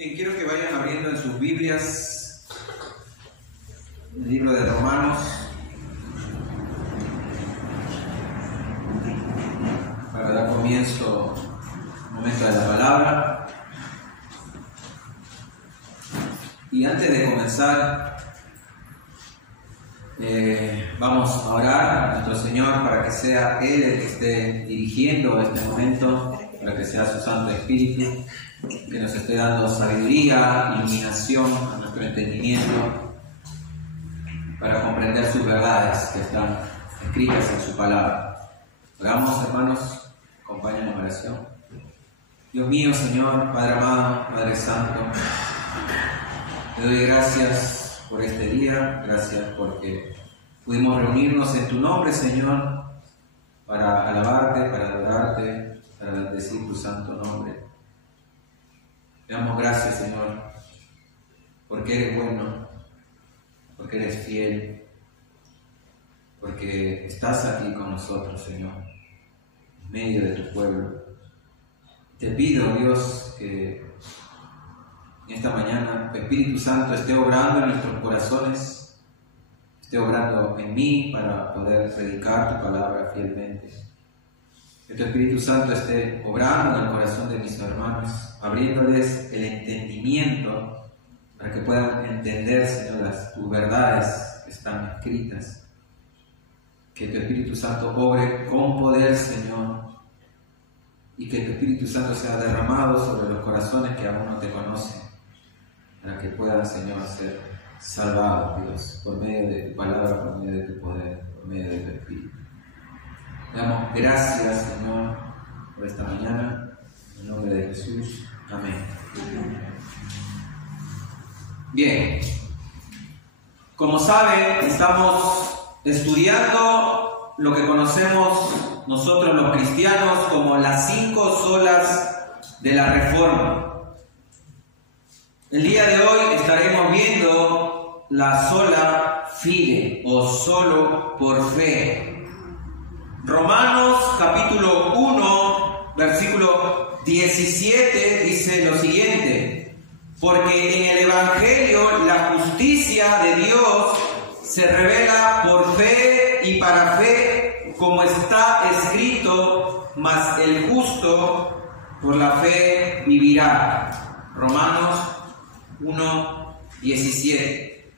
Bien, quiero que vayan abriendo en sus Biblias el libro de Romanos, para dar comienzo al momento de la palabra. Y antes de comenzar, vamos a orar a nuestro Señor para que sea Él el que esté dirigiendo este momento, para que sea su Santo Espíritu que nos esté dando sabiduría, iluminación a nuestro entendimiento para comprender sus verdades que están escritas en su palabra. Oramos, hermanos, acompáñenos en oración. Dios mío, Señor, Padre amado, Padre Santo, te doy gracias por este día, gracias porque pudimos reunirnos en tu nombre, Señor, para alabarte, para adorarte, para bendecir tu santo nombre. Te damos gracias, Señor, porque eres bueno, porque eres fiel, porque estás aquí con nosotros, Señor, en medio de tu pueblo. Te pido, Dios, que en esta mañana el Espíritu Santo esté obrando en nuestros corazones, esté obrando en mí para poder predicar tu palabra fielmente. Que tu Espíritu Santo esté obrando en el corazón de mis hermanos, abriéndoles el entendimiento para que puedan entender, Señor, tus verdades que están escritas. Que tu Espíritu Santo obre con poder, Señor, y que tu Espíritu Santo sea derramado sobre los corazones que aún no te conocen, para que puedan, Señor, ser salvados, Dios, por medio de tu palabra, por medio de tu poder, por medio de tu Espíritu. Te damos gracias, Señor, por esta mañana, en el nombre de Jesús. Amén. Bien, como saben, estamos estudiando lo que conocemos nosotros los cristianos como las 5 solas de la Reforma. El día de hoy estaremos viendo la sola fide o solo por fe. Romanos capítulo 1, versículo 17 dice lo siguiente: porque en el Evangelio la justicia de Dios se revela por fe y para fe, como está escrito, mas el justo por la fe vivirá. Romanos 1, 17.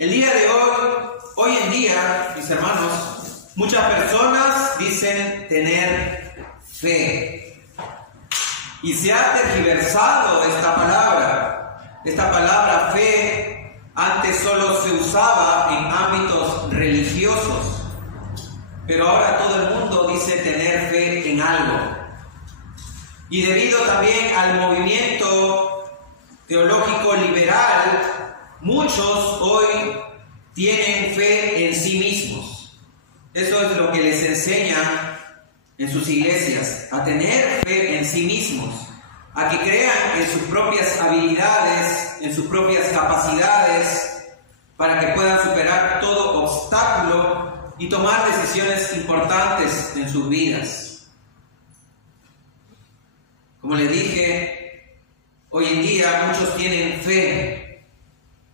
El día de hoy en día, mis hermanos, muchas personas dicen tener fe. Y se ha tergiversado esta palabra. Esta palabra fe antes solo se usaba en ámbitos religiosos. Pero ahora todo el mundo dice tener fe en algo. Y debido también al movimiento teológico liberal, muchos hoy tienen fe en sí mismos. Eso es lo que les enseñan en sus iglesias, a tener fe en sí mismos, a que crean en sus propias habilidades, en sus propias capacidades, para que puedan superar todo obstáculo y tomar decisiones importantes en sus vidas. Como les dije, hoy en día muchos tienen fe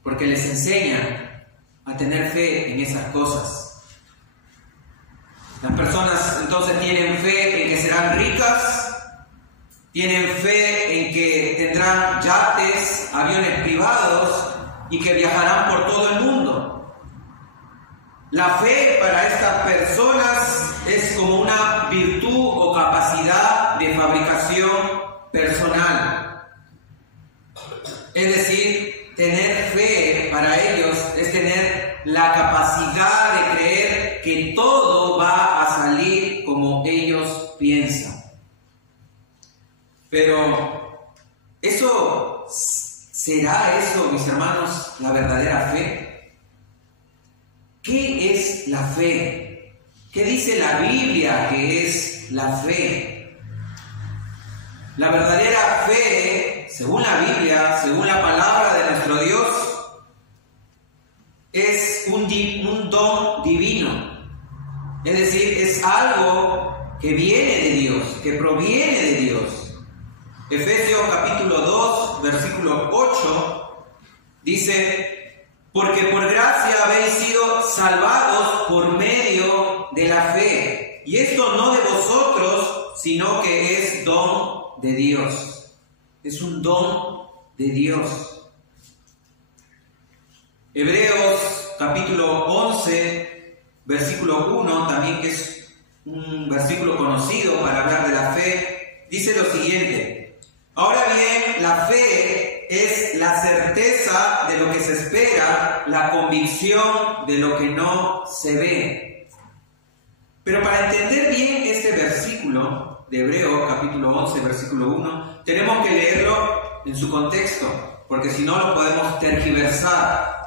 porque les enseñan a tener fe en esas cosas. Las personas entonces tienen fe en que serán ricas, tienen fe en que tendrán yates, aviones privados y que viajarán por todo el mundo. La fe para estas personas es como una virtud o capacidad de fabricación personal. Es decir, tener fe para ellos es tener la capacidad de creer que todo va a salir como ellos piensan. Pero, ¿será eso, mis hermanos, la verdadera fe? ¿Qué es la fe? ¿Qué dice la Biblia que es la fe? La verdadera fe, según la Biblia, según la palabra de nuestro Dios, es un don divino. Es decir, es algo que viene de Dios, que proviene de Dios. Efesios capítulo 2, versículo 8, dice: porque por gracia habéis sido salvados por medio de la fe, y esto no de vosotros, sino que es don de Dios. Es un don de Dios. Hebreos capítulo 11, versículo 1, también que es un versículo conocido para hablar de la fe, dice lo siguiente: ahora bien, la fe es la certeza de lo que se espera, la convicción de lo que no se ve. Pero para entender bien este versículo de Hebreos capítulo 11, versículo 1, tenemos que leerlo en su contexto, porque si no lo podemos tergiversar.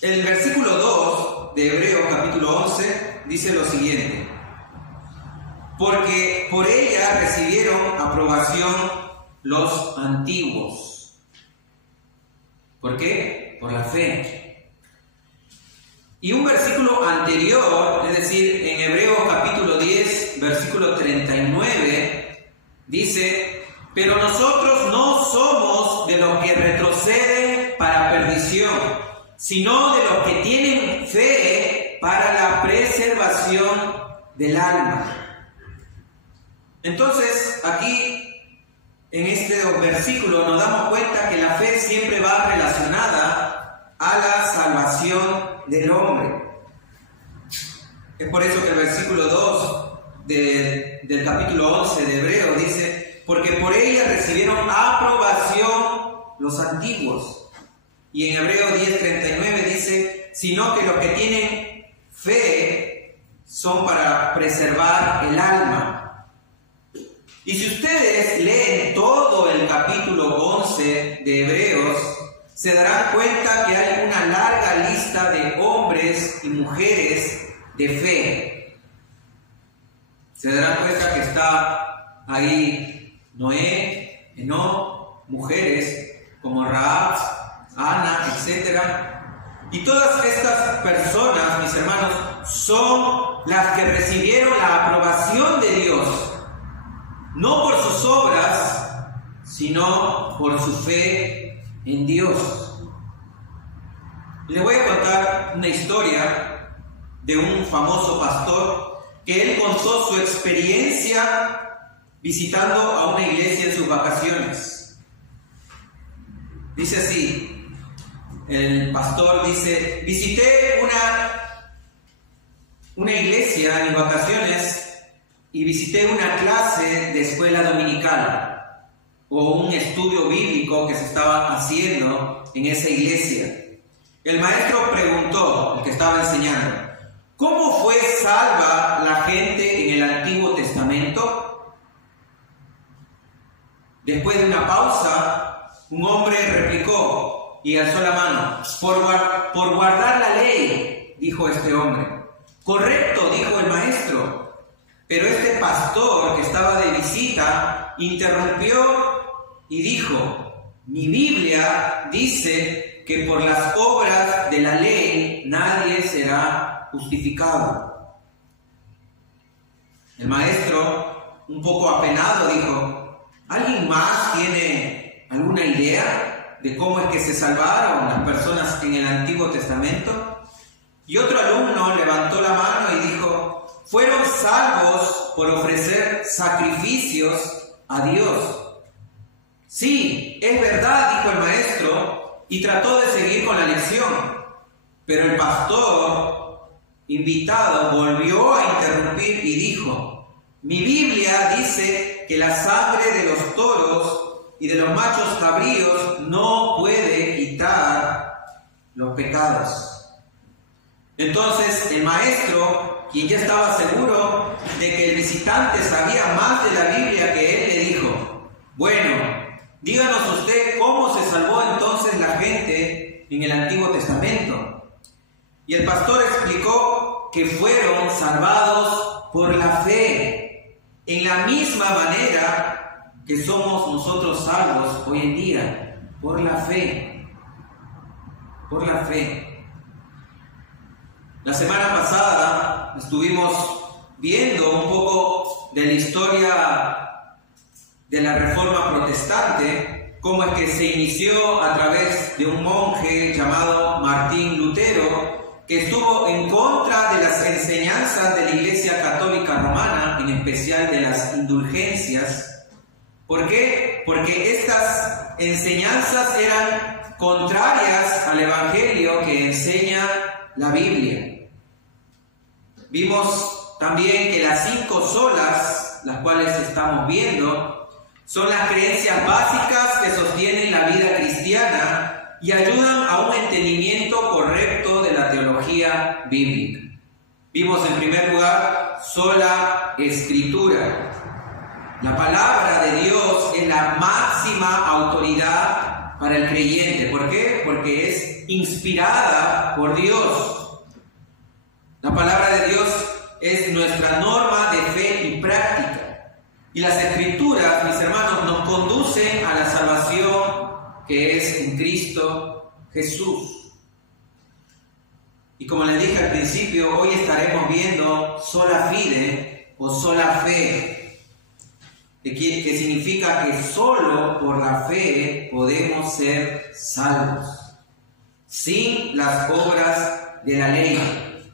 El versículo 2 de Hebreos capítulo 11 dice lo siguiente: porque por ella recibieron aprobación los antiguos. ¿Por qué? Por la fe. Y un versículo anterior, es decir, en Hebreos capítulo 10, versículo 39, dice: pero nosotros no somos de los que retroceden para perdición, sino de los que tienen fe para la preservación del alma. Entonces, aquí, en este versículo, nos damos cuenta que la fe siempre va relacionada a la salvación del hombre. Es por eso que el versículo 2 del capítulo 11 de Hebreos dice: porque por ella recibieron aprobación los antiguos. Y en Hebreos 10:39 dice: sino que los que tienen fe son para preservar el alma. Y si ustedes leen todo el capítulo 11 de Hebreos, se darán cuenta que hay una larga lista de hombres y mujeres de fe. Se darán cuenta que está ahí Noé, Enoc, mujeres como Rahab, Ana, etc. Y todas estas personas, mis hermanos, son las que recibieron la aprobación de Dios, no por sus obras, sino por su fe en Dios. Les voy a contar una historia de un famoso pastor que él contó su experiencia visitando a una iglesia en sus vacaciones. Dice así, el pastor dice: visité una iglesia en mis vacaciones y visité una clase de escuela dominical o un estudio bíblico que se estaba haciendo en esa iglesia. El maestro preguntó, el que estaba enseñando: ¿cómo fue salva la gente en el Antiguo Testamento? Después de una pausa, un hombre replicó y alzó la mano: por guardar la ley, dijo este hombre. Correcto, dijo el maestro. Pero este pastor que estaba de visita interrumpió y dijo: mi Biblia dice que por las obras de la ley nadie será justificado. El maestro, un poco apenado, dijo: ¿alguien más tiene alguna idea de cómo es que se salvaron las personas en el Antiguo Testamento? Y otro alumno levantó la mano y dijo: fueron salvos por ofrecer sacrificios a Dios. Sí, es verdad, dijo el maestro, y trató de seguir con la lección. Pero el pastor invitado volvió a interrumpir y dijo: mi Biblia dice que la sangre de los toros y de los machos cabríos no puede quitar los pecados. Entonces el maestro, quien ya estaba seguro de que el visitante sabía más de la Biblia que él, le dijo: bueno, díganos usted cómo se salvó entonces la gente en el Antiguo Testamento. Y el pastor explicó que fueron salvados por la fe, en la misma manera que somos nosotros salvos hoy en día, por la fe. Por la fe. La semana pasada estuvimos viendo un poco de la historia de la Reforma Protestante, cómo es que se inició a través de un monje llamado Martín Lutero, que estuvo en contra de las enseñanzas de la Iglesia Católica Romana, en especial de las indulgencias. ¿Por qué? Porque estas enseñanzas eran contrarias al Evangelio que enseña la Biblia. Vimos también que las 5 solas, las cuales estamos viendo, son las creencias básicas que sostienen la vida cristiana y ayudan a un entendimiento correcto de la teología bíblica. Vimos en primer lugar sola Escritura. La palabra de Dios es la máxima autoridad para el creyente. ¿Por qué? Porque es inspirada por Dios. La palabra de Dios es nuestra norma de fe y práctica. Y las Escrituras, mis hermanos, nos conducen a la salvación que es en Cristo Jesús. Y como les dije al principio, hoy estaremos viendo sola fide o sola fe, que significa que solo por la fe podemos ser salvos, sin las obras de la ley.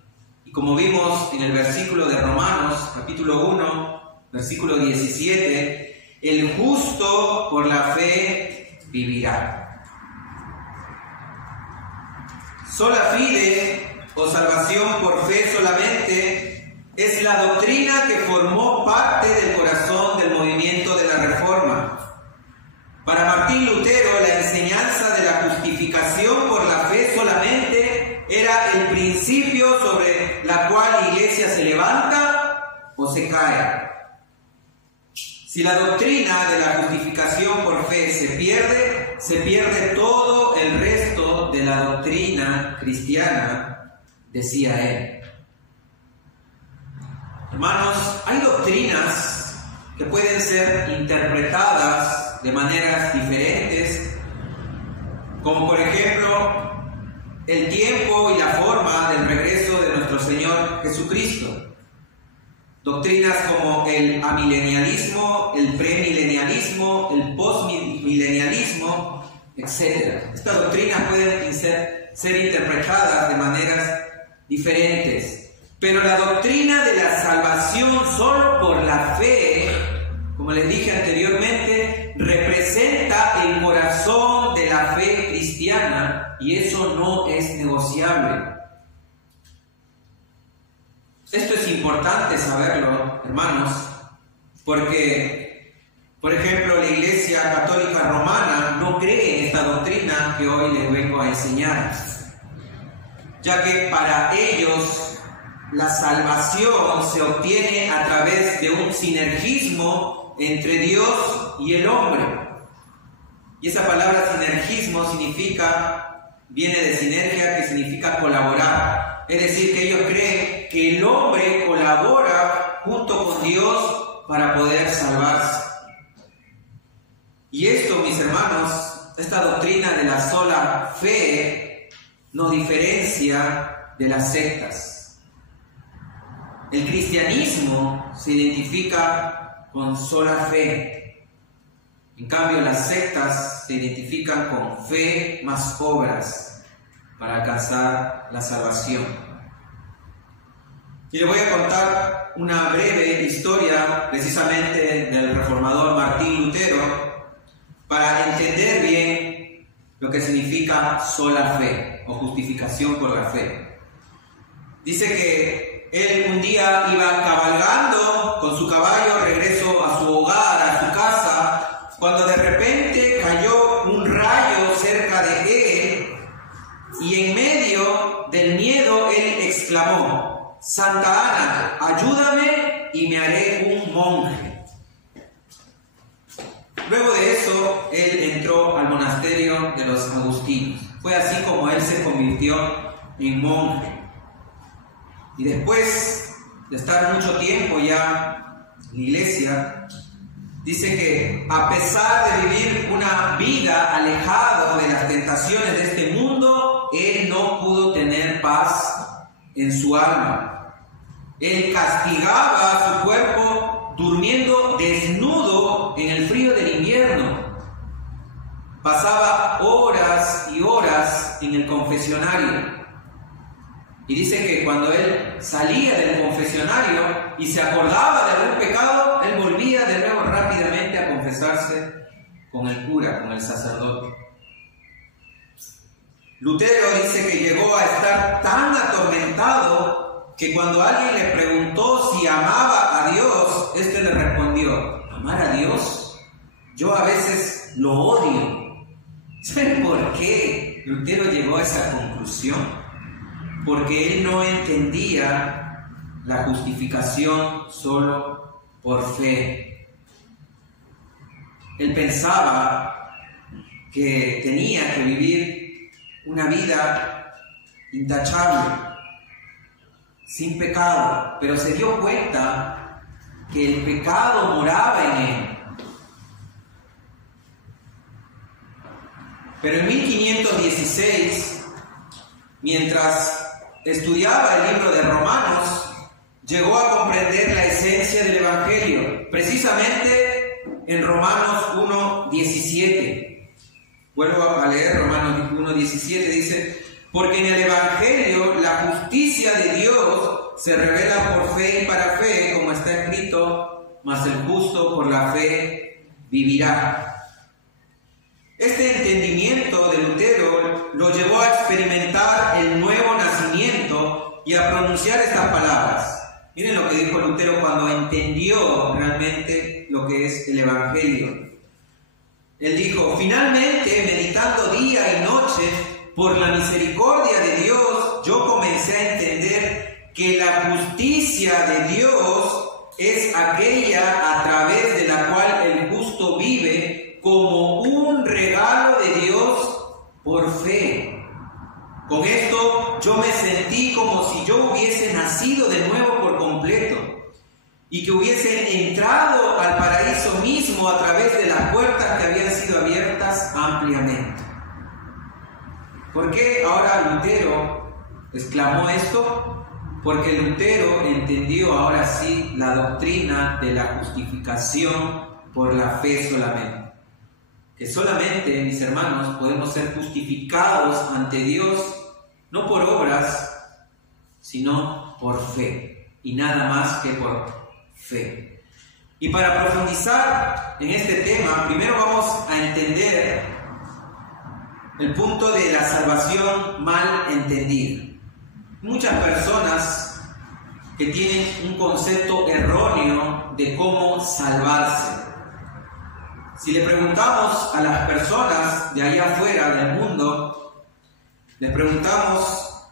Y como vimos en el versículo de Romanos, capítulo 1, versículo 17, el justo por la fe vivirá. Sola fide o salvación por fe solamente es la doctrina que formó parte del corazón del movimiento de la Reforma. Para Martín Lutero, la enseñanza de la justificación por la fe solamente era el principio sobre la cual la Iglesia se levanta o se cae. Si la doctrina de la justificación por fe se pierde todo el resto de la doctrina cristiana, decía él. Hermanos, hay doctrinas que pueden ser interpretadas de maneras diferentes, como por ejemplo el tiempo y la forma del regreso de nuestro Señor Jesucristo. Doctrinas como el amilenialismo, el premilenialismo, el postmilenialismo, etc. Estas doctrinas pueden ser interpretadas de maneras diferentes. Pero la doctrina de la salvación solo por la fe, como les dije anteriormente, representa el corazón de la fe cristiana y eso no es negociable. Esto es importante saberlo, hermanos, porque, por ejemplo, la Iglesia Católica Romana no cree en esta doctrina que hoy les vengo a enseñar, ya que para ellos la salvación se obtiene a través de un sinergismo entre Dios y el hombre. Y esa palabra sinergismo viene de sinergia, que significa colaborar. Es decir, que ellos creen que el hombre colabora junto con Dios para poder salvarse. Y esto, mis hermanos, esta doctrina de la sola fe nos diferencia de las sectas. El cristianismo se identifica con sola fe. En cambio, las sectas se identifican con fe más obras para alcanzar la salvación. Y les voy a contar una breve historia precisamente del reformador Martín Lutero para entender bien lo que significa sola fe o justificación por la fe. Dice que él un día iba cabalgando con su caballo regreso a su hogar, a su casa, cuando de repente cayó un rayo cerca de él y en medio del miedo él exclamó: Santa Ana, ayúdame y me haré un monje. Luego de eso, él entró al monasterio de los agustinos. Fue así como él se convirtió en monje. Y después de estar mucho tiempo ya en la iglesia, dice que a pesar de vivir una vida alejado de las tentaciones de este mundo, él no pudo tener paz en su alma. Él castigaba a su cuerpo durmiendo desnudo en el frío pasaba horas y horas en el confesionario. Y dice que cuando él salía del confesionario y se acordaba de algún pecado, él volvía de nuevo rápidamente a confesarse con el cura, con el sacerdote. Lutero dice que llegó a estar tan atormentado que cuando alguien le preguntó si amaba a Dios, éste le respondió: ¿amar a Dios? Yo a veces lo odio. ¿Saben por qué Lutero llegó a esa conclusión? Porque él no entendía la justificación solo por fe. Él pensaba que tenía que vivir una vida intachable, sin pecado, pero se dio cuenta que el pecado moraba en él. Pero en 1516, mientras estudiaba el libro de Romanos, llegó a comprender la esencia del Evangelio, precisamente en Romanos 1:17. Vuelvo a leer Romanos 1:17, dice: porque en el Evangelio la justicia de Dios se revela por fe y para fe, como está escrito: mas el justo por la fe vivirá. Este entendimiento de Lutero lo llevó a experimentar el nuevo nacimiento y a pronunciar estas palabras. Miren lo que dijo Lutero cuando entendió realmente lo que es el Evangelio. Él dijo: finalmente, meditando día y noche, por la misericordia de Dios, yo comencé a entender que la justicia de Dios es aquella a través de la cual el justo vive como un regalo de Dios por fe. Con esto yo me sentí como si yo hubiese nacido de nuevo por completo y que hubiese entrado al paraíso mismo a través de las puertas que habían sido abiertas ampliamente. ¿Por qué ahora Lutero exclamó esto? Porque Lutero entendió ahora sí la doctrina de la justificación por la fe solamente. Que solamente, mis hermanos, podemos ser justificados ante Dios no por obras, sino por fe, y nada más que por fe. Y para profundizar en este tema, primero vamos a entender el punto de la salvación mal entendida. Muchas personas que tienen un concepto erróneo de cómo salvarse. Si le preguntamos a las personas de allá afuera del mundo, les preguntamos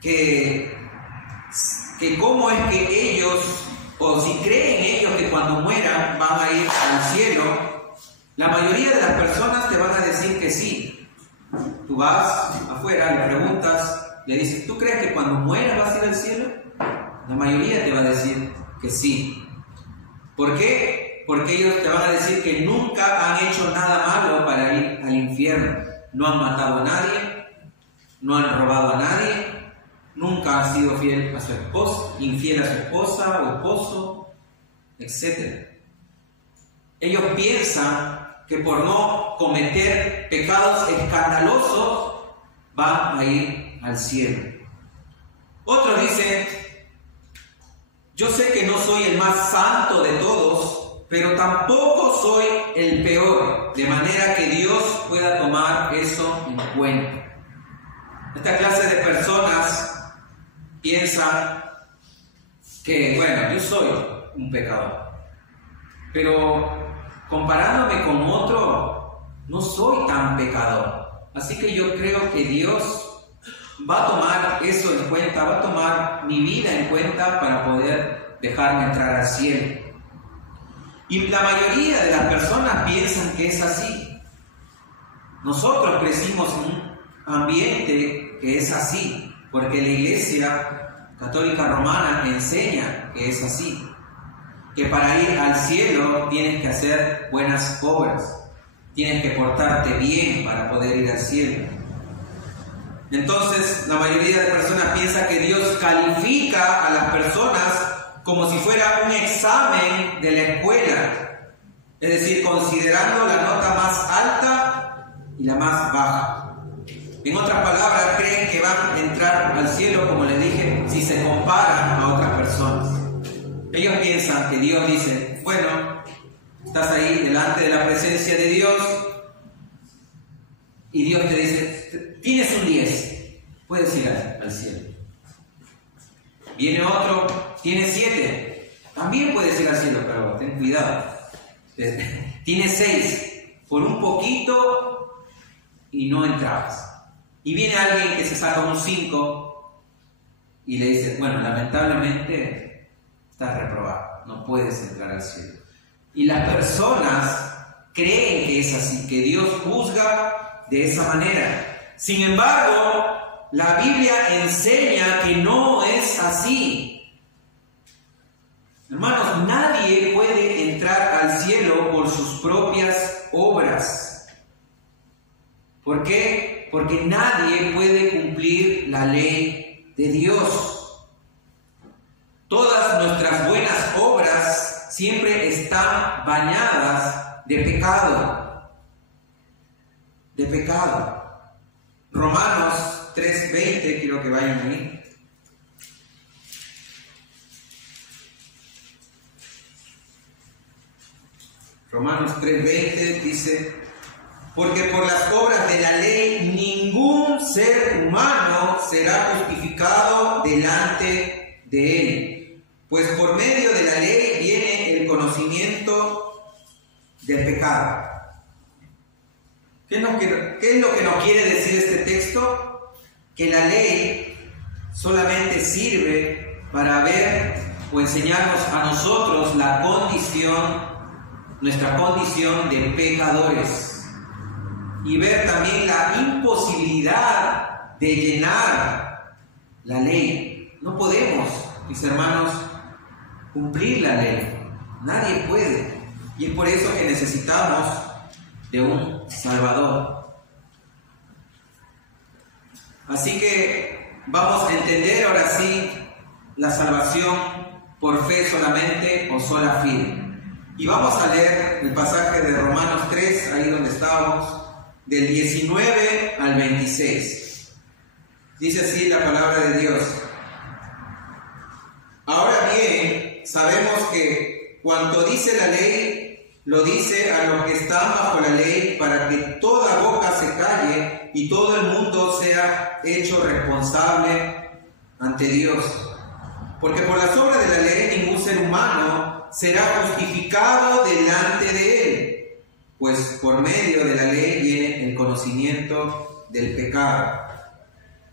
que cómo es que ellos, o si creen ellos que cuando mueran van a ir al cielo, la mayoría de las personas te van a decir que sí. Tú vas afuera, le preguntas, le dices: ¿tú crees que cuando mueras vas a ir al cielo? La mayoría te va a decir que sí. ¿Por qué? Porque ellos te van a decir que nunca han hecho nada malo para ir al infierno. No han matado a nadie, no han robado a nadie, nunca han sido infiel a su esposa o esposo, etc. Ellos piensan que por no cometer pecados escandalosos van a ir al cielo. Otros dicen: yo sé que no soy el más santo de todos, pero tampoco soy el peor, de manera que Dios pueda tomar eso en cuenta. Esta clase de personas piensan que, bueno, yo soy un pecador, pero comparándome con otro, no soy tan pecador. Así que yo creo que Dios va a tomar eso en cuenta, va a tomar mi vida en cuenta para poder dejarme entrar al cielo. Y la mayoría de las personas piensan que es así. Nosotros crecimos en un ambiente que es así, porque la Iglesia Católica Romana enseña que es así, que para ir al cielo tienes que hacer buenas obras, tienes que portarte bien para poder ir al cielo. Entonces, la mayoría de personas piensa que Dios califica a las personas como si fuera un examen de la escuela, es decir, considerando la nota más alta y la más baja. En otras palabras, creen que van a entrar al cielo, como les dije, si se comparan a otras personas. Ellos piensan que Dios dice, bueno, estás ahí delante de la presencia de Dios y Dios te dice, tienes un 10, puedes ir al cielo. Viene otro, tienes 7, también puedes ir al cielo, pero ten cuidado. Tienes 6, por un poquito y no entrabas. Y viene alguien que se saca un 5 y le dice, bueno, lamentablemente estás reprobado, no puedes entrar al cielo. Y las personas creen que es así, que Dios juzga de esa manera. Sin embargo, la Biblia enseña que no es así. Hermanos, nadie puede entrar al cielo por sus propias obras. ¿Por qué? Porque nadie puede cumplir la ley de Dios. Todas nuestras buenas obras siempre están bañadas de pecado. De pecado. Romanos 3:20, quiero que vayan ahí. Romanos 3:20 dice, porque por las obras de la ley ningún ser humano será justificado delante de él, pues por medio de la ley viene el conocimiento del pecado. ¿Qué es lo que nos quiere decir este texto? Que la ley solamente sirve para ver o enseñarnos a nosotros nuestra condición de pecadores. Y ver también la imposibilidad de llenar la ley. No podemos, mis hermanos, cumplir la ley. Nadie puede. Y es por eso que necesitamos de un Salvador. Así que vamos a entender ahora sí la salvación por fe solamente o sola fide. Y vamos a leer el pasaje de Romanos 3, ahí donde estábamos, del 19 al 26. Dice así la palabra de Dios. Ahora bien, sabemos que cuanto dice la ley, lo dice a los que están bajo la ley, para que toda boca se calle y todo el mundo sea hecho responsable ante Dios. Porque por las obras de la ley ningún ser humano será justificado delante de él, pues por medio de la ley viene el conocimiento del pecado.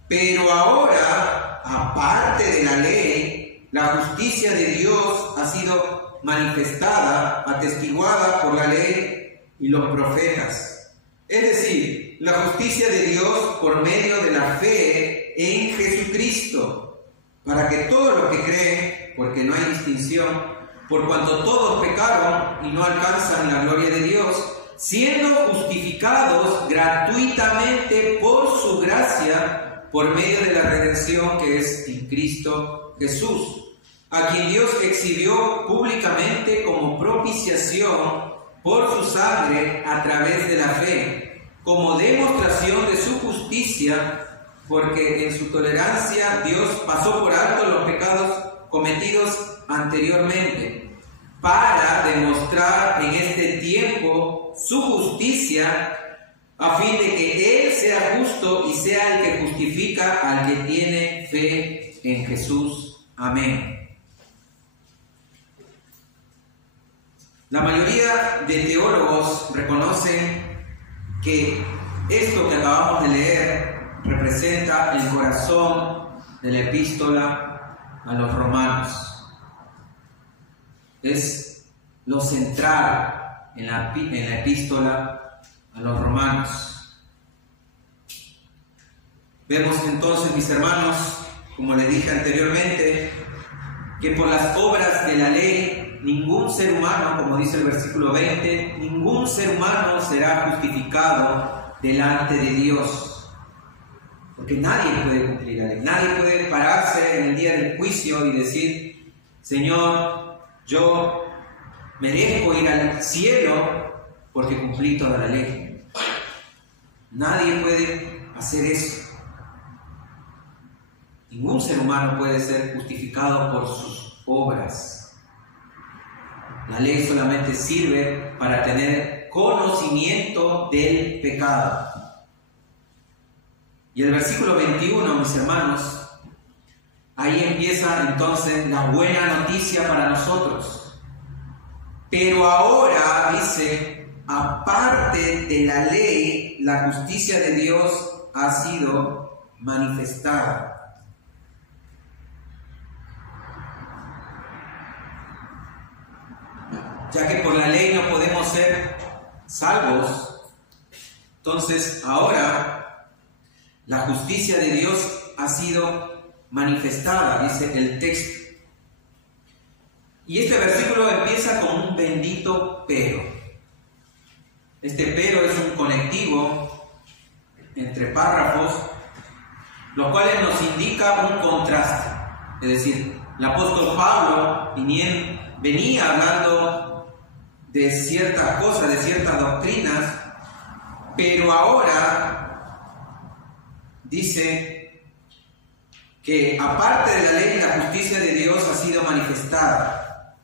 Pero ahora, aparte de la ley, la justicia de Dios ha sido manifestada, atestiguada por la ley y los profetas. Es decir, la justicia de Dios por medio de la fe en Jesucristo, para que todos los que creen, porque no hay distinción, por cuanto todos pecaron y no alcanzan la gloria de Dios, siendo justificados gratuitamente por su gracia, por medio de la redención que es en Cristo Jesús, a quien Dios exhibió públicamente como propiciación por su sangre a través de la fe, como demostración de su justicia, porque en su tolerancia Dios pasó por alto los pecados cometidos anteriormente, para demostrar en este tiempo su justicia, a fin de que Él sea justo y sea el que justifica al que tiene fe en Jesús. Amén. La mayoría de teólogos reconocen que esto que acabamos de leer representa el corazón de la epístola a los romanos. Es lo central en la epístola a los romanos. Vemos entonces, mis hermanos, como les dije anteriormente, que por las obras de la ley ningún ser humano, como dice el versículo 20, ningún ser humano será justificado delante de Dios. Porque nadie puede cumplir la ley. Nadie puede pararse en el día del juicio y decir, Señor, yo merezco ir al cielo porque cumplí toda la ley. Nadie puede hacer eso. Ningún ser humano puede ser justificado por sus obras. La ley solamente sirve para tener conocimiento del pecado. Y el versículo 21, mis hermanos, ahí empieza entonces la buena noticia para nosotros. Pero ahora, dice, aparte de la ley, la justicia de Dios ha sido manifestada. Ya que por la ley no podemos ser salvos, entonces ahora la justicia de Dios ha sido manifestada, dice el texto. Y este versículo empieza con un bendito pero. Este pero es un conectivo entre párrafos, los cuales nos indica un contraste. Es decir, el apóstol Pablo venía hablando de ciertas cosas, de ciertas doctrinas, pero ahora dice que aparte de la ley, la justicia de Dios ha sido manifestada.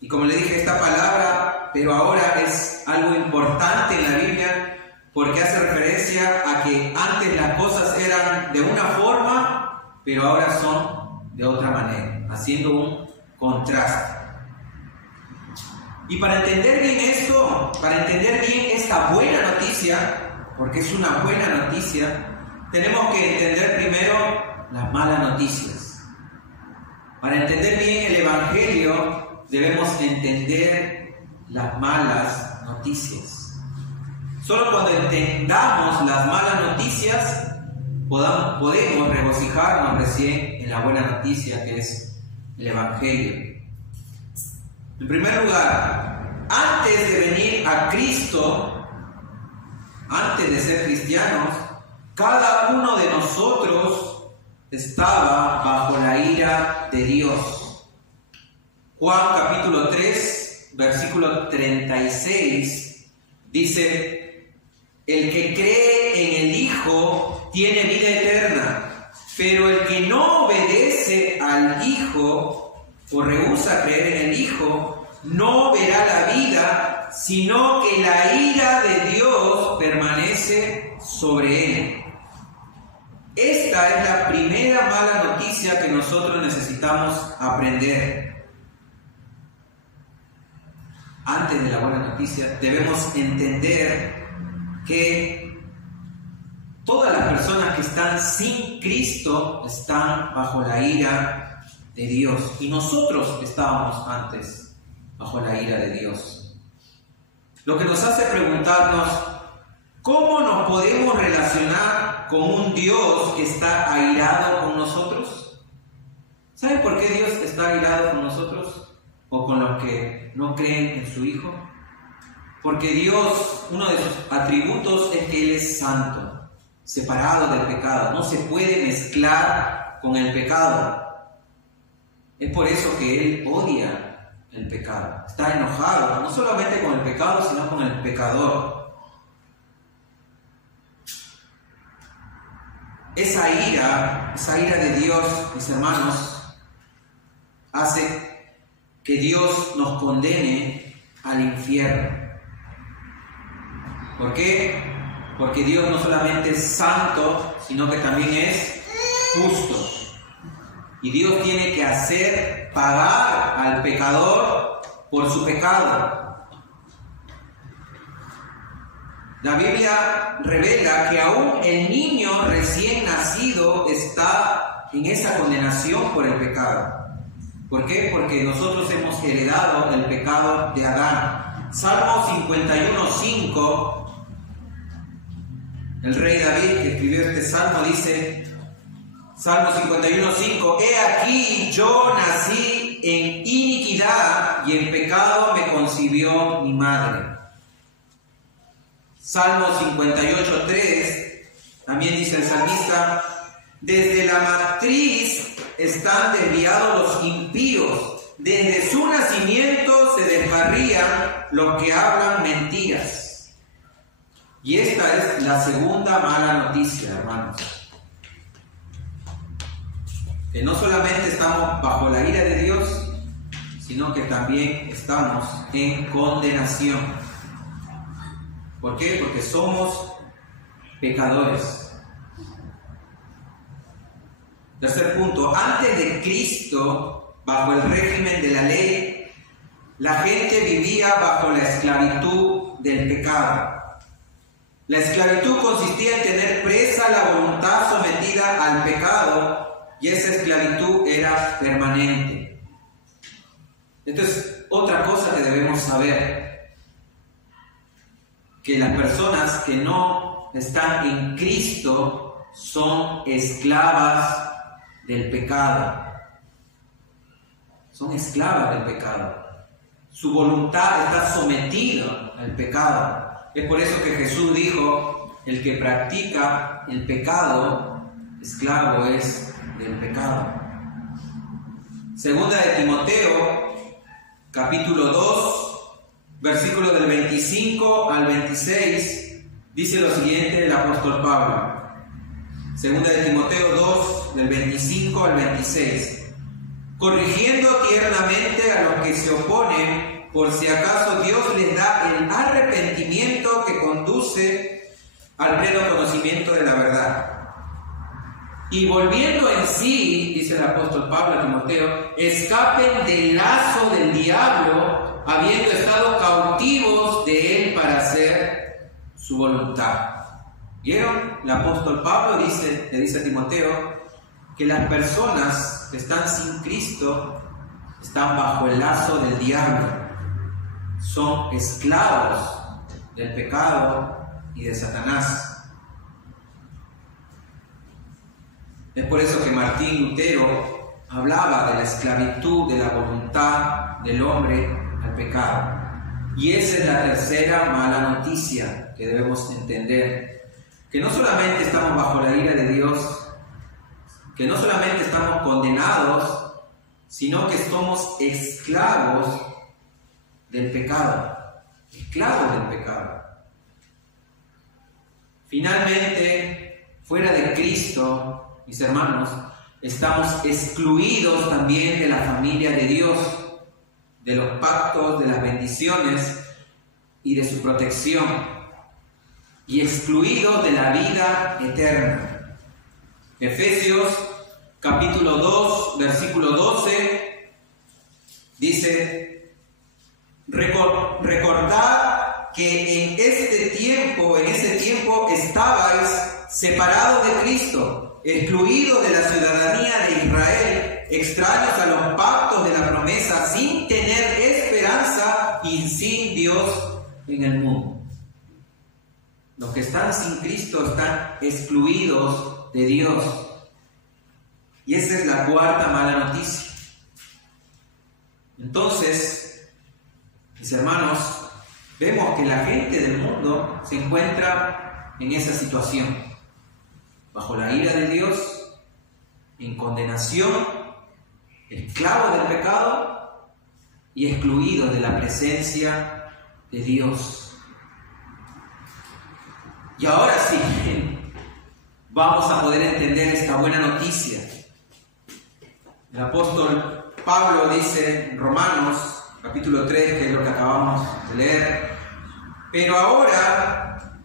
Y como le dije, esta palabra, pero ahora, es algo importante en la Biblia, porque hace referencia a que antes las cosas eran de una forma, pero ahora son de otra manera, haciendo un contraste. Y para entender bien esto, para entender bien esta buena noticia, porque es una buena noticia, tenemos que entender primero las malas noticias. Para entender bien el Evangelio, debemos entender las malas noticias. Solo cuando entendamos las malas noticias, podemos regocijarnos recién en la buena noticia, que es el Evangelio. En primer lugar, antes de venir a Cristo, antes de ser cristianos, cada uno de nosotros estaba bajo la ira de Dios. Juan capítulo 3, versículo 36, dice: el que cree en el Hijo tiene vida eterna, pero el que no obedece al Hijo o rehúsa creer en el Hijo, no verá la vida, sino que la ira de Dios permanece sobre él. Esta es la primera mala noticia que nosotros necesitamos aprender. Antes de la buena noticia, debemos entender que todas las personas que están sin Cristo están bajo la ira de Dios, y nosotros estábamos antes bajo la ira de Dios. Lo que nos hace preguntarnos: ¿cómo nos podemos relacionar con un Dios que está airado con nosotros? ¿Saben por qué Dios está airado con nosotros o con los que no creen en su Hijo? Porque Dios, uno de sus atributos es que Él es santo, separado del pecado, no se puede mezclar con el pecado. Es por eso que Él odia el pecado, está enojado, no solamente con el pecado, sino con el pecador. Esa ira de Dios, mis hermanos, hace que Dios nos condene al infierno. ¿Por qué? Porque Dios no solamente es santo, sino que también es justo. Y Dios tiene que hacer pagar al pecador por su pecado. La Biblia revela que aún el niño recién nacido está en esa condenación por el pecado. ¿Por qué? Porque nosotros hemos heredado el pecado de Adán. Salmo 51:5, el rey David, que escribió este salmo, dice, Salmo 51:5: he aquí yo nací en iniquidad y en pecado me concibió mi madre. Salmo 58:3 también dice el salmista: desde la matriz están desviados los impíos, desde su nacimiento se descarrían los que hablan mentiras. Y esta es la segunda mala noticia, hermanos. Que no solamente estamos bajo la ira de Dios, sino que también estamos en condenación. ¿Por qué? Porque somos pecadores. Tercer punto, antes de Cristo, bajo el régimen de la ley, la gente vivía bajo la esclavitud del pecado. La esclavitud consistía en tener presa la voluntad sometida al pecado, y esa esclavitud era permanente. Entonces, otra cosa que debemos saber, que las personas que no están en Cristo son esclavas del pecado. Son esclavas del pecado. Su voluntad está sometida al pecado. Es por eso que Jesús dijo, el que practica el pecado, esclavo es del pecado. Segunda de Timoteo, capítulo 2, versículos del 25 al 26, dice lo siguiente el apóstol Pablo. Segunda de Timoteo 2, del 25 al 26. Corrigiendo tiernamente a los que se oponen, por si acaso Dios les da el arrepentimiento que conduce al pleno conocimiento de la verdad. Y volviendo en sí, dice el apóstol Pablo a Timoteo, escapen del lazo del diablo, habiendo estado cautivos de él para hacer su voluntad. ¿Vieron? El apóstol Pablo le dice a Timoteo que las personas que están sin Cristo están bajo el lazo del diablo, son esclavos del pecado y de Satanás. Es por eso que Martín Lutero hablaba de la esclavitud de la voluntad del hombre al pecado. Y esa es la tercera mala noticia que debemos entender, que no solamente estamos bajo la ira de Dios, que no solamente estamos condenados, sino que somos esclavos del pecado, esclavos del pecado. Finalmente, fuera de Cristo, mis hermanos, estamos excluidos también de la familia de Dios, de los pactos, de las bendiciones y de su protección, y excluidos de la vida eterna. Efesios capítulo 2, versículo 12, dice, recordad que en ese tiempo estabais separados de Cristo, excluidos de la ciudadanía de Israel, extraños a los pactos de la promesa, sin tener esperanza y sin Dios en el mundo. Los que están sin Cristo están excluidos de Dios. Y esa es la cuarta mala noticia. Entonces, mis hermanos, vemos que la gente del mundo se encuentra en esa situación, bajo la ira de Dios, en condenación, esclavos del pecado y excluidos de la presencia de Dios. Y ahora sí, vamos a poder entender esta buena noticia. El apóstol Pablo dice en Romanos, capítulo 3, que es lo que acabamos de leer, pero ahora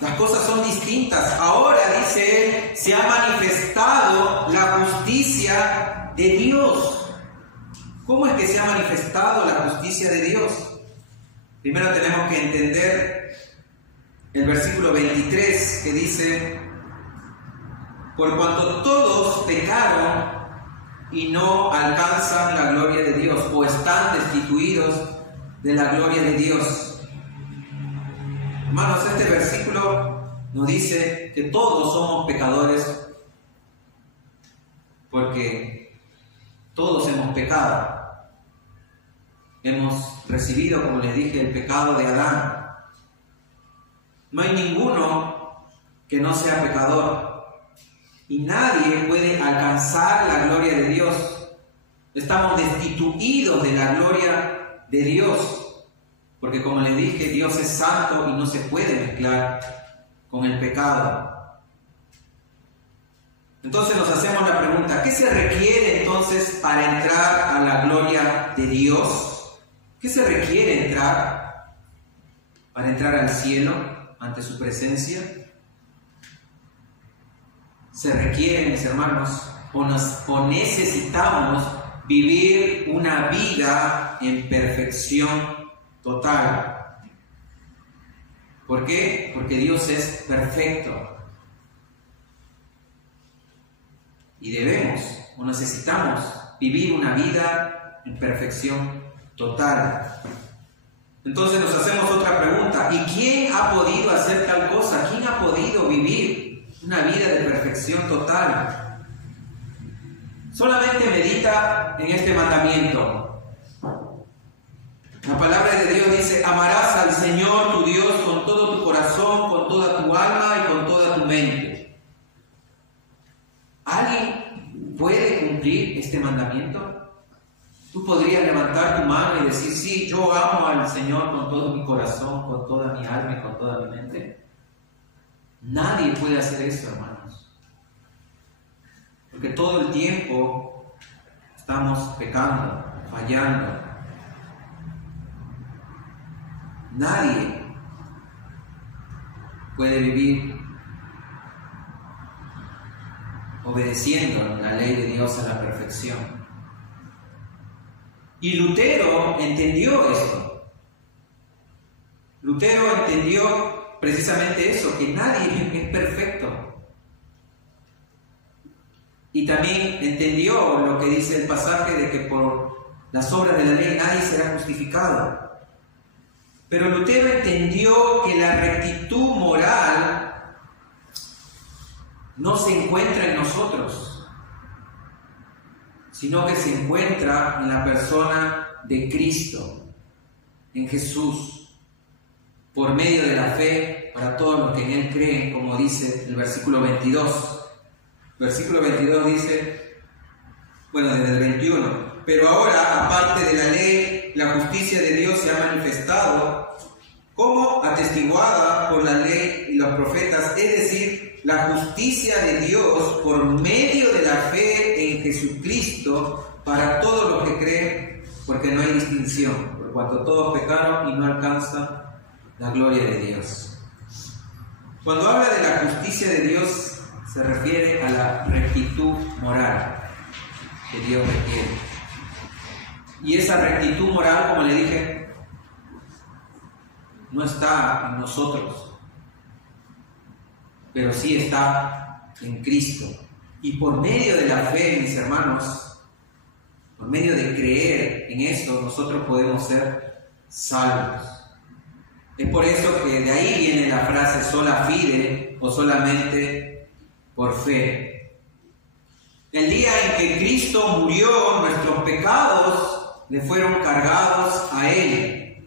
las cosas son distintas. Ahora, dice él, se ha manifestado la justicia de Dios. ¿Cómo es que se ha manifestado la justicia de Dios? Primero tenemos que entender el versículo 23 que dice, por cuanto todos pecaron y no alcanzan la gloria de Dios, o están destituidos de la gloria de Dios. Hermanos, este versículo nos dice que todos somos pecadores, porque todos hemos pecado. Hemos recibido, como les dije, el pecado de Adán. No hay ninguno que no sea pecador. Y nadie puede alcanzar la gloria de Dios. Estamos destituidos de la gloria de Dios. porque como les dije, Dios es santo y no se puede mezclar con el pecado. Entonces nos hacemos la pregunta, ¿qué se requiere entonces para entrar a la gloria de Dios? ¿Qué se requiere para entrar al cielo ante su presencia? Se requiere, mis hermanos, o necesitamos vivir una vida en perfección total. ¿Por qué? Porque Dios es perfecto. Y debemos o necesitamos vivir una vida en perfección total. Entonces nos hacemos otra pregunta. ¿Y quién ha podido hacer tal cosa? ¿Quién ha podido vivir una vida de perfección total? Solamente medita en este mandamiento. La palabra de Dios dice: amarás al Señor tu Dios con todo tu corazón, con toda tu alma y con toda tu mente. ¿Alguien puede cumplir este mandamiento? Tú podrías levantar tu mano y decir: sí, yo amo al Señor con todo mi corazón, con toda mi alma y con toda mi mente. Nadie puede hacer eso, hermanos. Porque todo el tiempo estamos pecando, fallando. Nadie puede vivir obedeciendo la ley de Dios a la perfección. Y Lutero entendió esto. Lutero entendió precisamente eso, que nadie es perfecto. Y también entendió lo que dice el pasaje de que por las obras de la ley nadie será justificado. Pero Lutero entendió que la rectitud moral no se encuentra en nosotros, sino que se encuentra en la persona de Cristo, en Jesús, por medio de la fe para todos los que en Él creen, como dice el versículo 22. Versículo 22 dice, bueno, desde el 21, pero ahora, aparte de la ley, la justicia de Dios se ha manifestado, como atestiguada por la ley y los profetas, es decir, la justicia de Dios por medio de la fe en Jesucristo para todos los que creen, porque no hay distinción, por cuanto todos pecaron y no alcanzan la gloria de Dios. Cuando habla de la justicia de Dios, se refiere a la rectitud moral que Dios requiere. Y esa rectitud moral, como le dije, no está en nosotros, pero sí está en Cristo. Y por medio de la fe, mis hermanos, por medio de creer en esto, nosotros podemos ser salvos. Es por eso que de ahí viene la frase sola fide o solamente por fe. El día en que Cristo murió, nuestros pecados le fueron cargados a Él,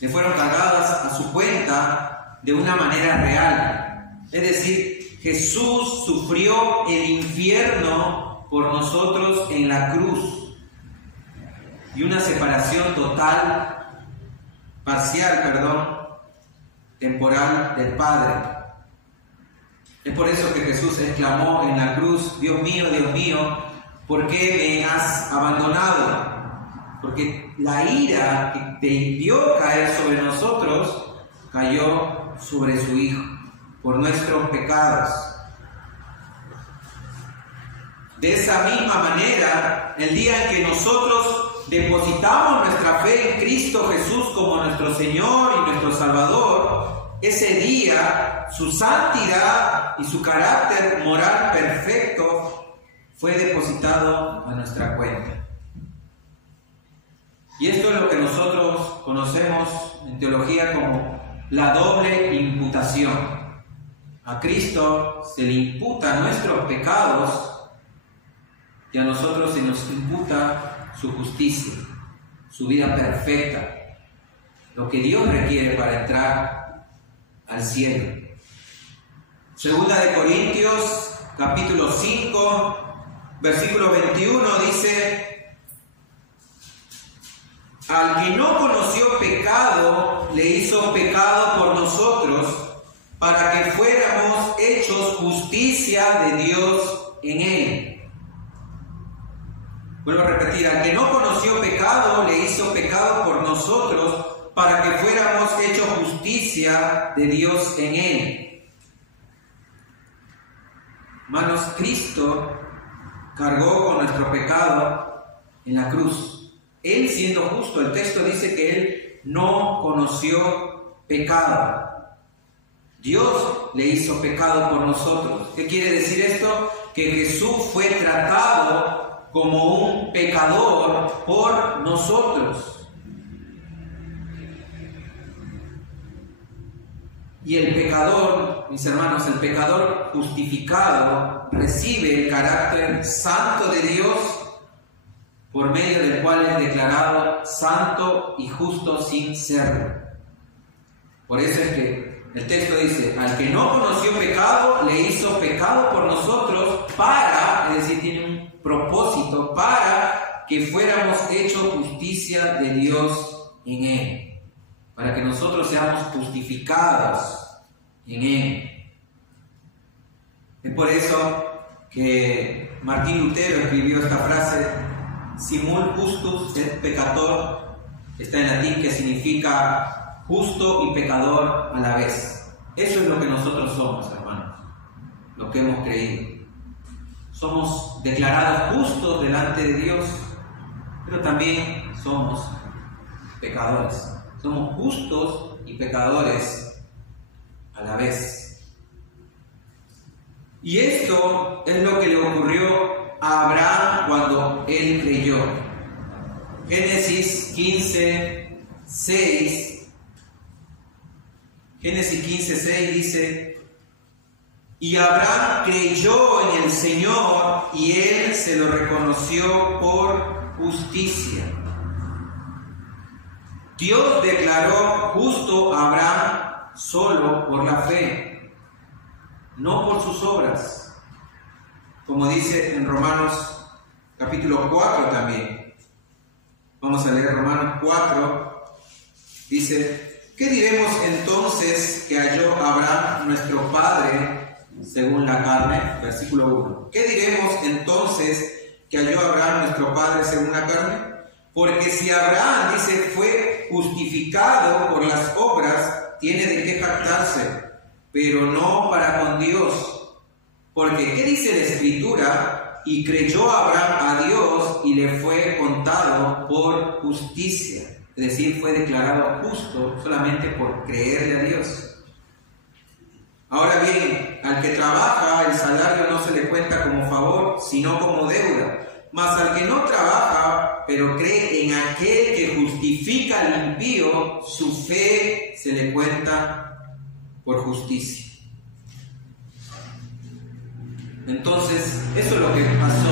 le fueron cargados a su cuenta de una manera real. Es decir, Jesús sufrió el infierno por nosotros en la cruz y una separación temporal del Padre. Es por eso que Jesús exclamó en la cruz: Dios mío, ¿por qué me has abandonado? Porque la ira que debió caer sobre nosotros cayó sobre su Hijo por nuestros pecados. De esa misma manera, el día en que nosotros depositamos nuestra fe en Cristo Jesús como nuestro Señor y nuestro Salvador, ese día su santidad y su carácter moral perfecto fue depositado a nuestra cuenta. Y esto es lo que nosotros conocemos en teología como la doble imputación. A Cristo se le imputa nuestros pecados y a nosotros se nos imputa su justicia, su vida perfecta, lo que Dios requiere para entrar al cielo. Segunda de Corintios, capítulo 5, versículo 21 dice: al que no conoció pecado, le hizo pecado por nosotros, para que fuéramos hechos justicia de Dios en él. Vuelvo a repetir, al que no conoció pecado, le hizo pecado por nosotros, para que fuéramos hechos justicia de Dios en él. Hermanos, Cristo cargó con nuestro pecado en la cruz. Él siendo justo, el texto dice que Él no conoció pecado. Dios le hizo pecado por nosotros. ¿Qué quiere decir esto? Que Jesús fue tratado como un pecador por nosotros. Y el pecador, mis hermanos, el pecador justificado recibe el carácter santo de Dios, por medio del cual es declarado santo y justo sin serlo. Por eso es que el texto dice, al que no conoció pecado, le hizo pecado por nosotros para, es decir, tiene un propósito, para que fuéramos hechos justicia de Dios en él, para que nosotros seamos justificados en él. Es por eso que Martín Lutero escribió esta frase, simul justus et peccator, está en latín, que significa justo y pecador a la vez. Eso es lo que nosotros somos, hermanos, lo que hemos creído. Somos declarados justos delante de Dios, pero también somos pecadores. Somos justos y pecadores a la vez. Y esto es lo que le ocurrió a Abraham cuando él creyó. Génesis 15, 6 dice: y Abraham creyó en el Señor y él se lo reconoció por justicia. Dios declaró justo a Abraham solo por la fe, no por sus obras. Como dice en Romanos capítulo 4 también. Vamos a leer Romanos 4. Dice: ¿qué diremos entonces que halló Abraham nuestro padre según la carne? Versículo 1. ¿Qué diremos entonces que halló Abraham nuestro padre según la carne? Porque si Abraham, dice, fue justificado por las obras, tiene de qué jactarse, pero no para con Dios. Porque, ¿qué dice la Escritura? Y creyó Abraham a Dios y le fue contado por justicia. Es decir, fue declarado justo solamente por creerle a Dios. Ahora bien, al que trabaja, el salario no se le cuenta como favor, sino como deuda. Mas al que no trabaja, pero cree en aquel que justifica al impío, su fe se le cuenta por justicia. Entonces, eso es lo que pasó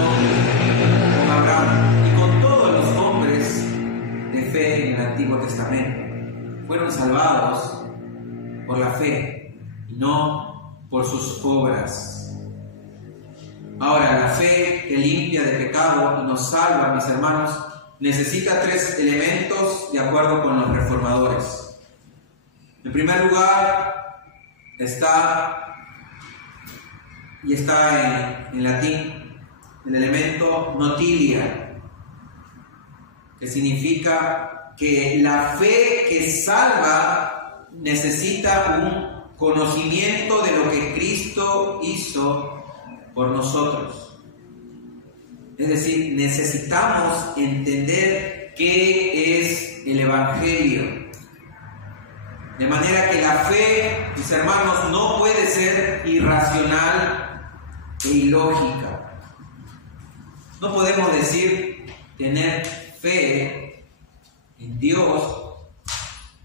con Abraham y con todos los hombres de fe en el Antiguo Testamento. Fueron salvados por la fe y no por sus obras. Ahora, la fe que limpia de pecado y nos salva, mis hermanos, necesita 3 elementos de acuerdo con los reformadores. En primer lugar, está en latín el elemento notilia, que significa que la fe que salva necesita un conocimiento de lo que Cristo hizo por nosotros. Es decir, necesitamos entender qué es el Evangelio. De manera que la fe, mis hermanos, no puede ser irracional e ilógica. No podemos decir tener fe en Dios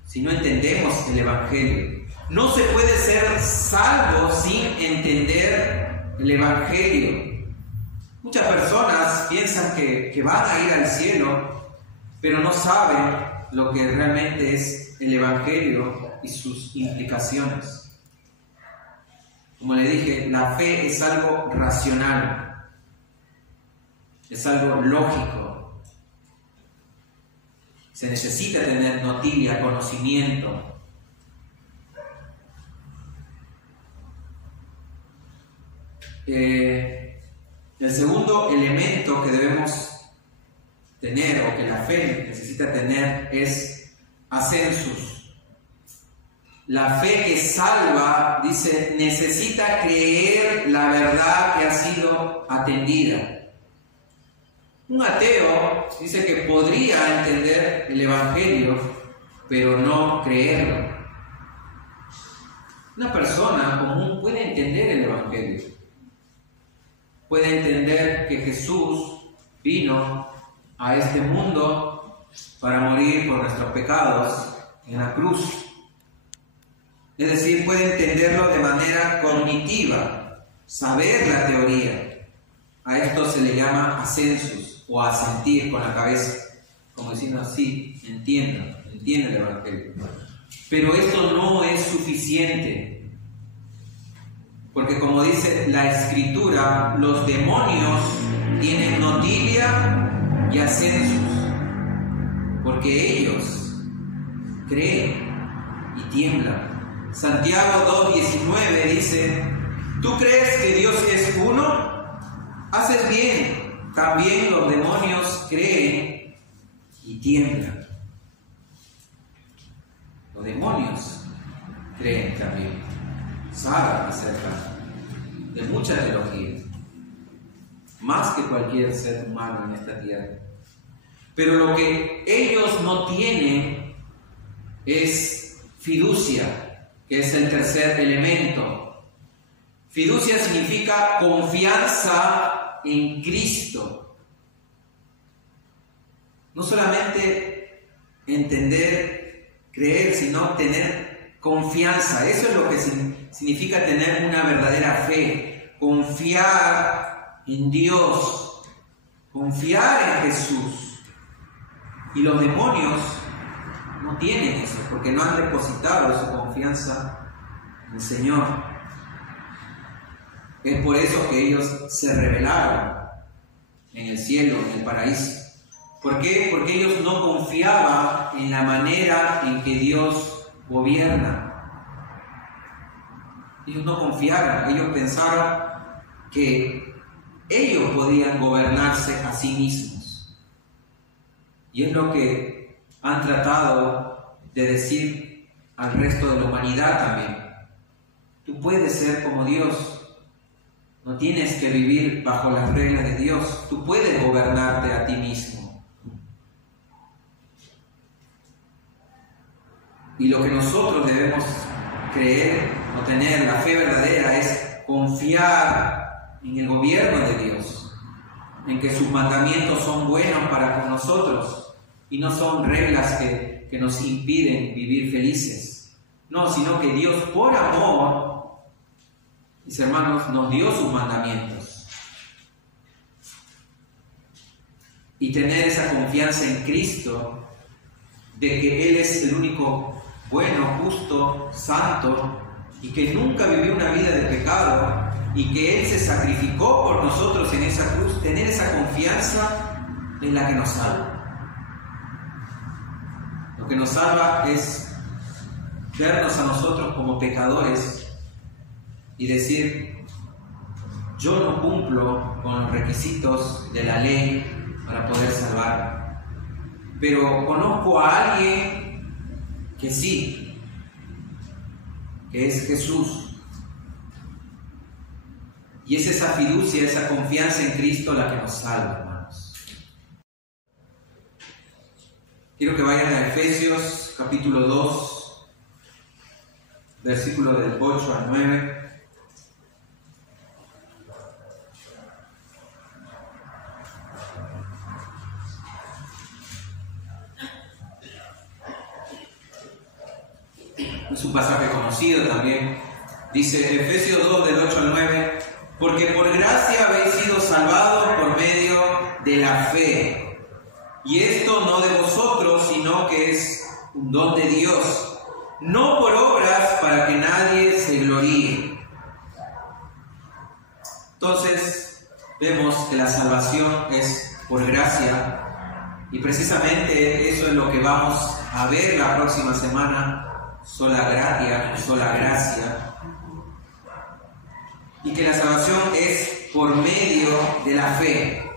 si no entendemos el Evangelio. No se puede ser salvo sin entender el Evangelio. Muchas personas piensan que van a ir al cielo, pero no saben lo que realmente es el Evangelio y sus implicaciones. Como le dije, la fe es algo racional, es algo lógico. Se necesita tener noticia, conocimiento. El segundo elemento que debemos tener, o que la fe necesita tener, es ascensus. La fe que salva, dice, necesita creer la verdad que ha sido atendida. Un ateo dice que podría entender el Evangelio, pero no creerlo. Una persona común puede entender el Evangelio. Puede entender que Jesús vino a este mundo para morir por nuestros pecados en la cruz. Es decir, puede entenderlo de manera cognitiva, saber la teoría. A esto se le llama ascensus, o asentir con la cabeza, como diciendo así, entiende el Evangelio. Pero esto no es suficiente, porque como dice la Escritura, los demonios tienen notilia y ascensus, porque ellos creen y tiemblan. Santiago 2:19 dice: ¿tú crees que Dios es uno? Haces bien. También los demonios creen y tiemblan. Los demonios creen también. Saben acerca de mucha teología, más que cualquier ser humano en esta tierra. Pero lo que ellos no tienen es fiducia, que es el tercer elemento. Fiducia significa confianza en Cristo. No solamente entender, creer, sino tener confianza. Eso es lo que significa tener una verdadera fe. Confiar en Dios, confiar en Jesús. Y los demonios no tienen eso, porque no han depositado su confianza en el Señor. Es por eso que ellos se rebelaron en el cielo, en el paraíso. ¿Por qué? Porque ellos no confiaban en la manera en que Dios gobierna. Ellos no confiaron, ellos pensaron que ellos podían gobernarse a sí mismos. Y es lo que han tratado de decir al resto de la humanidad también. Tú puedes ser como Dios. No tienes que vivir bajo las reglas de Dios. Tú puedes gobernarte a ti mismo. Y lo que nosotros debemos creer o tener, la fe verdadera, es confiar en el gobierno de Dios, en que sus mandamientos son buenos para con nosotros y no son reglas que nos impiden vivir felices. No, sino que Dios, por amor, mis hermanos, nos dio sus mandamientos. Y tener esa confianza en Cristo, de que Él es el único bueno, justo, santo, y que nunca vivió una vida de pecado, y que Él se sacrificó por nosotros en esa cruz. Tener esa confianza es la que nos salva. Lo que nos salva es vernos a nosotros como pecadores y decir: yo no cumplo con los requisitos de la ley para poder salvar, pero conozco a alguien que sí, que es Jesús. Y es esa fiducia, esa confianza en Cristo la que nos salva, hermanos. Quiero que vayan a Efesios capítulo 2, versículo del 8 al 9. Es un pasaje conocido también. Dice Efesios 2 del 8 al 9: porque por gracia habéis sido salvados por medio de la fe. Y esto no de vosotros, sino que es un don de Dios, no por obras para que nadie se gloríe. Entonces vemos que la salvación es por gracia, Y precisamente eso es lo que vamos a ver la próxima semana, sola gracia, y que la salvación es por medio de la fe,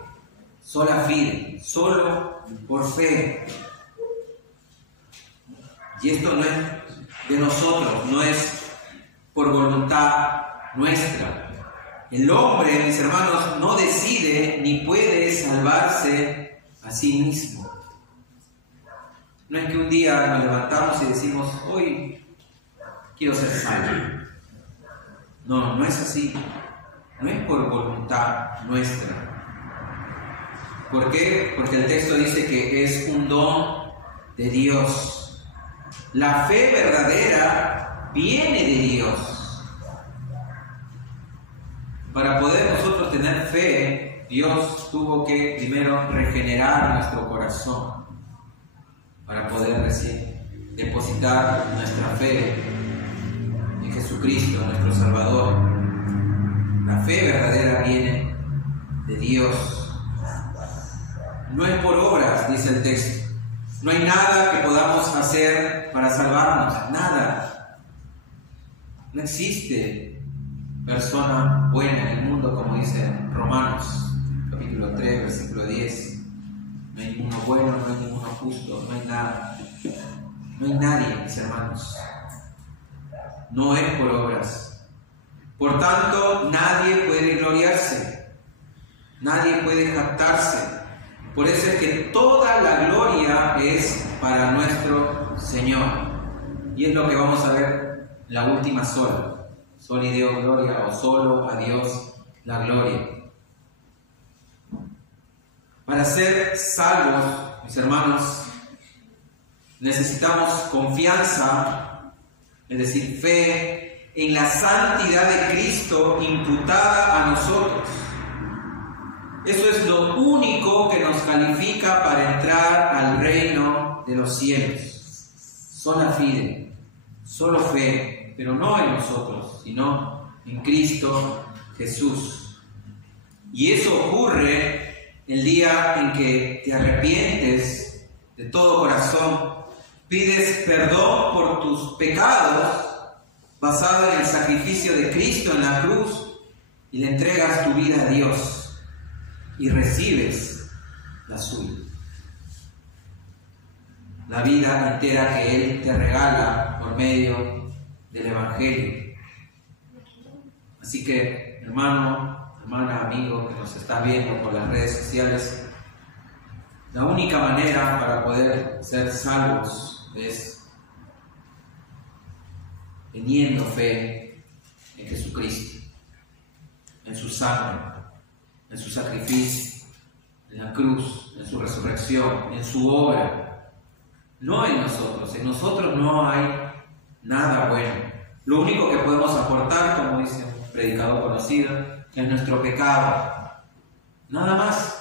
sola fide, solo por fe. Y esto no es de nosotros, no es por voluntad nuestra. El hombre, mis hermanos, no decide ni puede salvarse a sí mismo. No es que un día nos levantamos y decimos, hoy quiero ser salvo. No, no es así. No es por voluntad nuestra. ¿Por qué? Porque el texto dice que es un don de Dios. La fe verdadera viene de Dios. Para poder nosotros tener fe, Dios tuvo que primero regenerar nuestro corazón para poder depositar nuestra fe en Jesucristo, nuestro Salvador. La fe verdadera viene de Dios. No es por obras, dice el texto. No hay nada que podamos hacer para salvarnos, nada. No existe persona buena en el mundo, como dice Romanos, capítulo 3, versículo 10. No hay ninguno bueno, no hay ninguno justo, no hay nada. No hay nadie, mis hermanos. No es por obras. Por tanto, nadie puede gloriarse. Nadie puede jactarse. Por eso es que toda la gloria es para nuestro Señor. Y es lo que vamos a ver en la última sola. Soli Deo gloria, o solo a Dios la gloria. Para ser salvos, mis hermanos, necesitamos confianza, es decir, fe en la santidad de Cristo imputada a nosotros. Eso es lo único que nos califica para entrar al reino de los cielos. Sola fide, solo fe, pero no en nosotros, sino en Cristo Jesús. Y eso ocurre el día en que te arrepientes de todo corazón, pides perdón por tus pecados basado en el sacrificio de Cristo en la cruz y le entregas tu vida a Dios y recibes la suya. La vida entera que Él te regala por medio del Evangelio. Así que, hermano, hermana, amigo que nos está viendo por las redes sociales, la única manera para poder ser salvos es teniendo fe en Jesucristo, en su sangre, en su sacrificio, en la cruz, en su resurrección, en su obra. No en nosotros. En nosotros no hay nada bueno. Lo único que podemos aportar, como dice un predicador conocido, es nuestro pecado. Nada más.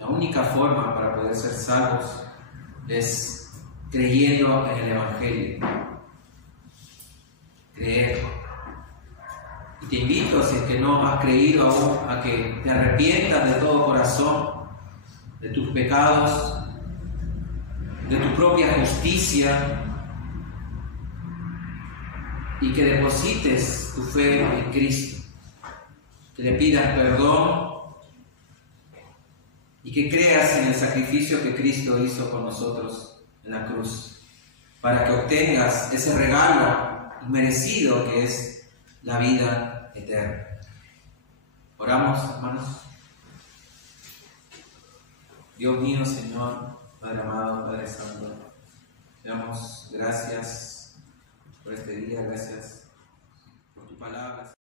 La única forma para poder ser salvos es creyendo en el Evangelio. Creer. Y te invito, si es que no has creído aún, a que te arrepientas de todo corazón de tus pecados, de tu propia justicia, y que deposites tu fe en Cristo, que le pidas perdón y que creas en el sacrificio que Cristo hizo con nosotros en la cruz, para que obtengas ese regalo inmerecido que es la vida eterna. Oramos, hermanos. Dios mío, Señor, Padre amado, Padre santo,